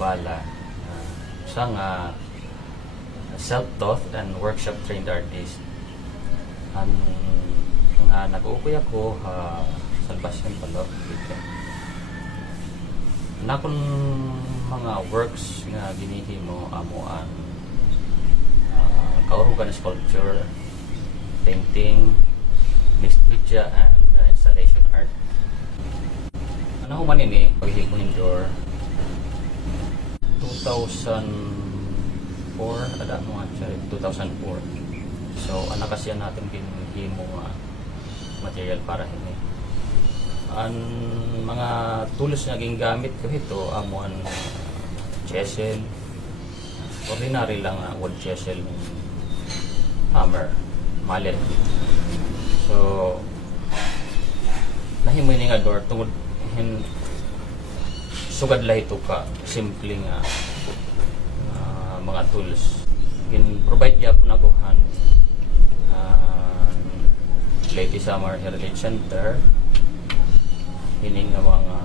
Zabala, isang self-taught and workshop-trained artist. Nga nag-uukoy ako sa Sebastian Palo. Nakon mga works nga ginihimo amuan kaurugan sculpture, painting, mixed media, and installation art. Ano man ini paghihimo indoor 2004 ada mo 2004. So ana kasi natin ginihimo material para ini. Ang mga tools na gingamit ko ito amuan chisel, ordinary lang wood chisel, hammer, mallet. So nahimo ini nga door tungod sugad la ito ka simple nga mga tools gin provide gyud naguhan Leyte Samar Heritage Center. Hining nga mga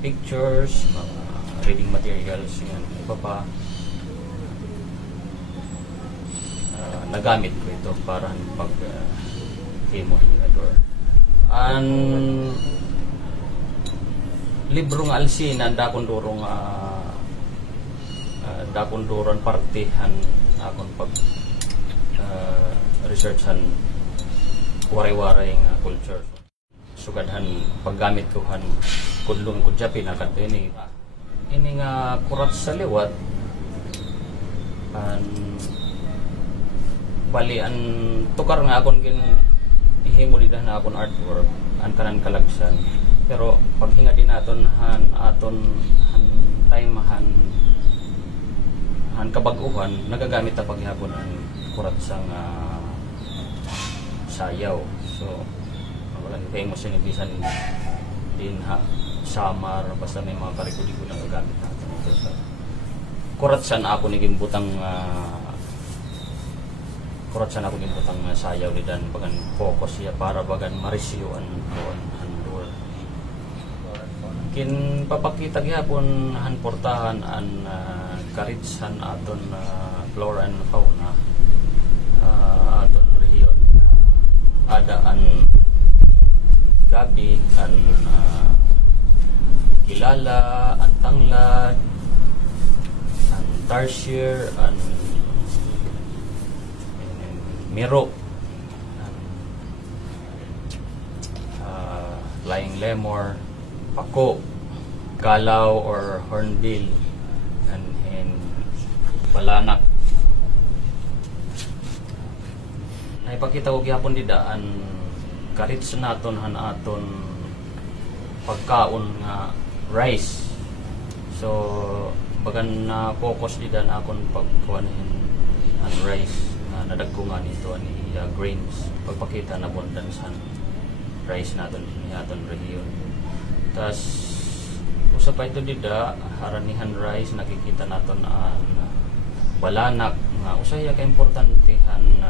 pictures, mga reading materials, yan, iba pa. Nagamit ko ito para pag-himo hinador. Ang libro nga alsin, dakon duron partihan akong pag researchan waray-waray nga culture. Sugadhan paggamit ko han kudlong kudyapi na kanto ini nga kurat sa liwat bali an tukar nga akon gin ihimo didah na akon artwork an kanan kalagsan, pero paghinga din naton aton time han kabag-uhan nagagamit ta paghapon an kurat sang sayaw. So walang famous yung ibisan din Samar, basta may mga karikuli-ko na gagamit natin ito sa kuratsan ako nigimbutang sayaw didan bagan focus siya para bagan marisyoan doon handor kin papakita gyapon han portahan an karitsan aton flora and fauna aton rehiyon ada an gabi, an kilala, an tanglad, an tarsier, an miro, flying lemur, pako, galaw or hornbill, and balanak. Naipakita ko gyapon didaan karits naton han aton pagkaon nga rice. So bagan na focus didan akon pagkuanin an rice na nadagkungan ito ani grains pagpakita na abundance han rice naton ni aton rehiyon. Tas usa pa ito dida haranihan rice nakikita naton an balanak nga usaya ka importante han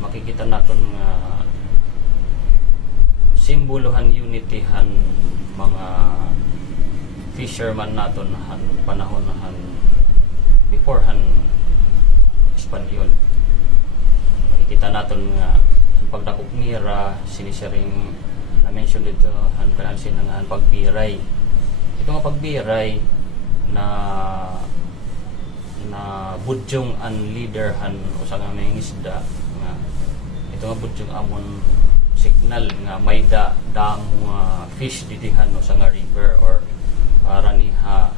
makikita naton nga simbolohan unity han mga fisherman naton han panahon han before han Espanyol. Makikita naton nga pagdakop nira sinisiring na mention dito han kanalsin nga pagbiray. Ito nga pagbiray na budyong an leader han usa nga may isda nga ito nga budyong amon signal nga may daang fish didihan no sa nga river or haraniha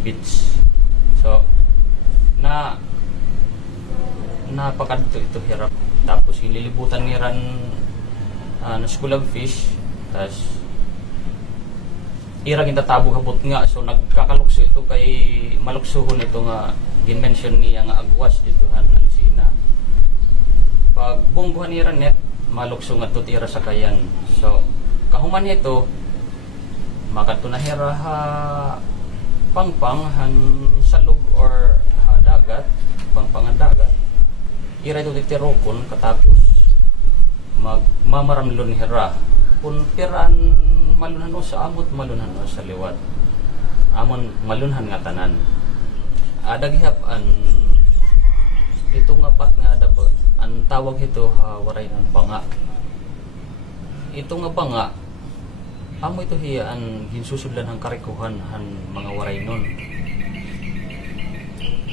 beach. So napakadto ito hirap, tapos ililibutan niran na school of fish, tas ira gintatabo habot nga, so nagkakalukso ito kay maluksuhon ito nga ginmention niya nga agwas ditohan alsina. Pag bungguhan nira net malukso nga tutira sa kayan. So kahuman ito makadto na hira pangpanghan salog or dagat, pangpangan dagat. Ira ito titirokon katapos magmamaramlon hira kun piraan malunano sa amot malunano sa liwat. amon malunhan nga tanan. Daghihap an ito nga pat nga dabo ang tawag ito waray ng banga. Ito nga banga amo ito hiya ang ginsusudlan ang karikuhan han mga waray nun.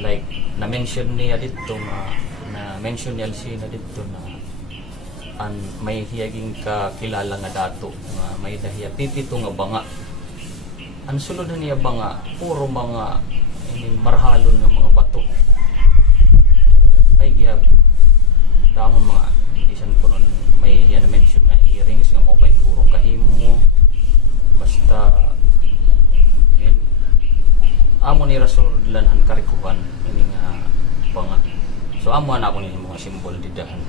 Like na-mention niya dito na-mention niya na dito na an may hiyaging kakilala nga dato nga may dahiya pipito nga banga. Ang sulod na niya banga puro mga marhalon ng mga bato. Ay gihab damon mga isan ko nun may yan na-mention nga earrings nga mo durong kahimo basta amo ni rasullan han karikuhan ini nga banga. So amo na ako ni mga simbol didahan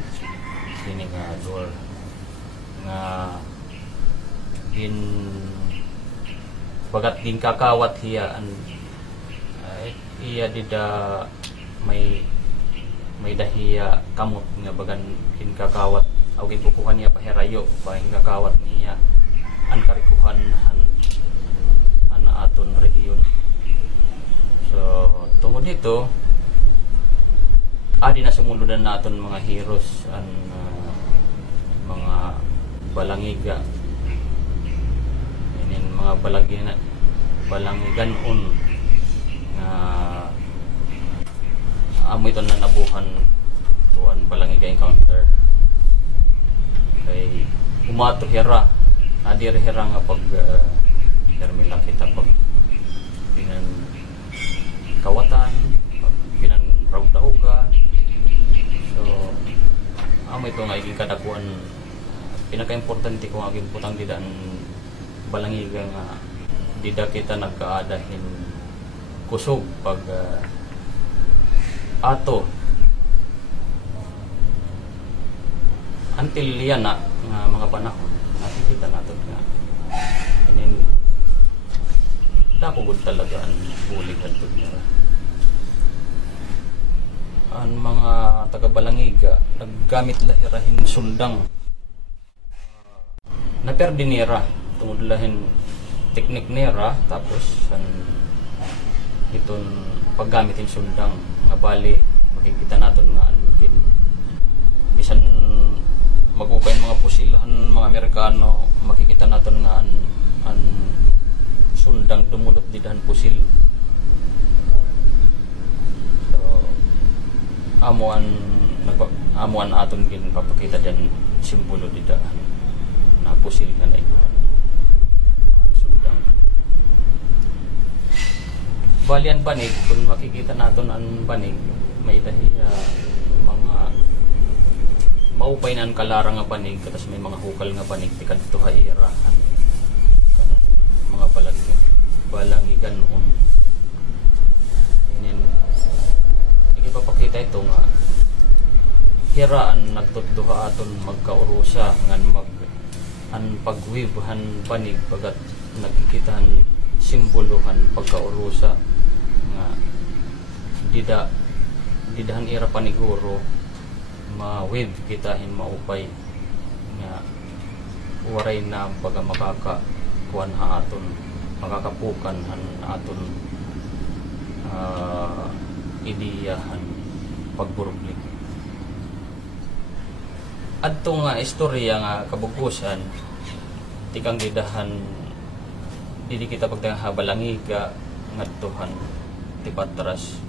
ini nga door nga bagat din kakawat hiya an iya dida may dahiya kamot nga bagan kinkakawat aw ginkukuhan niya paherayo bahin kakawat niya an karikuhan han aton rehiyon. So tungod dito adi na sumuludan naton mga heroes an mga balangiga inin mga balangiganon nga amo ito na nabuhan tuan balangiga encounter kay umato hera adir hera nga pag termila kita pag binan kawatan pag binan rawdahuga. So amo ito nga iging kadakuan pinaka-importante kung aging putang didaan balangiga nga dida kita nagkaadahin kusog pag ato until yan na nga mga panahon nakikita natin nga inin napugod talaga ang bulig at tunyara ang mga taga-balangiga naggamit lahirahin suldang naperdinera tungod lahin teknik nera tapos iton paggamitin suldang nga bali makikita natin nga gin bisan magupay mga pusilhan mga Amerikano makikita natin nga an suldang dumulot didahan pusil. So amuan aton gin papakita diyan simbolo didahan na pusil nga naiguhan suldang. Balian banig kung makikita natin ang banig may dahiya mga maupay na ang kalarang nga banig katas may mga hukal nga banig tikad ito hairahan kanan mga balangigan noon inin ikipapakita ito nga hiraan nagtutduha aton magkaurusa ngan an pagwibhan banig bagat nagkikitahan simbolohan pagkaurusa nga didahan ira paniguro ma-wave kitahin maupay nga waray na baga makakakuan ha aton makakapukan han aton ideyahan pagburublik. Adto nga istorya nga kabukusan tikang didahan dili kita pagtang balangiga ngadtuhan tipatras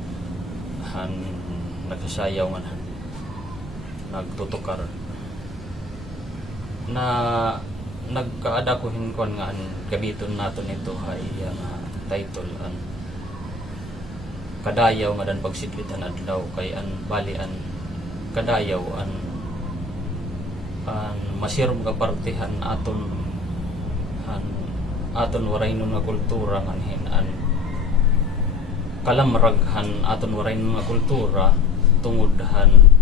han nagsasayaw nga nagtutukar na nagkaada ko hinkon nga gabiton naton ito ay title an kadayaw nga dan pagsidlitan adlaw kay an balian kadayaw an masirom nga partihan aton waray nun nga kultura nganhin an kalamraghan aton waray nun nga kultura tungudhan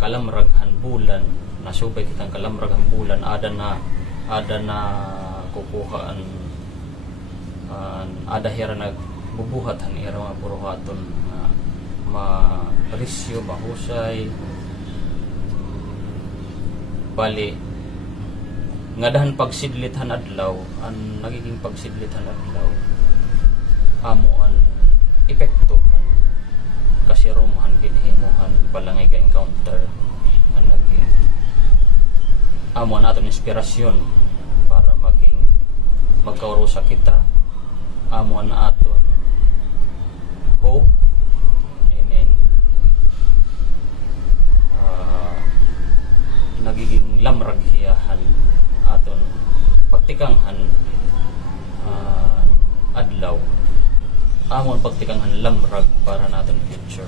kalamraghan bulan nasubay kitang kalamraghan bulan ada na kukuhaan ada hira nagbubuhat han ira mga buruhaton ma-risyo mahusay bali nga dahan pagsidlithan adlaw, ang nagiging pagsidlithan adlaw amo ang epekto ang kasirumahan ginhimuhan balangay ka encounter ang naging amo ang aton inspirasyon para magkaurusa kita, amo ang aton hope, and then nagiging lamraghiyahan aton pagtikanghan adlaw, amon pagtikanghan lamrag para naton future.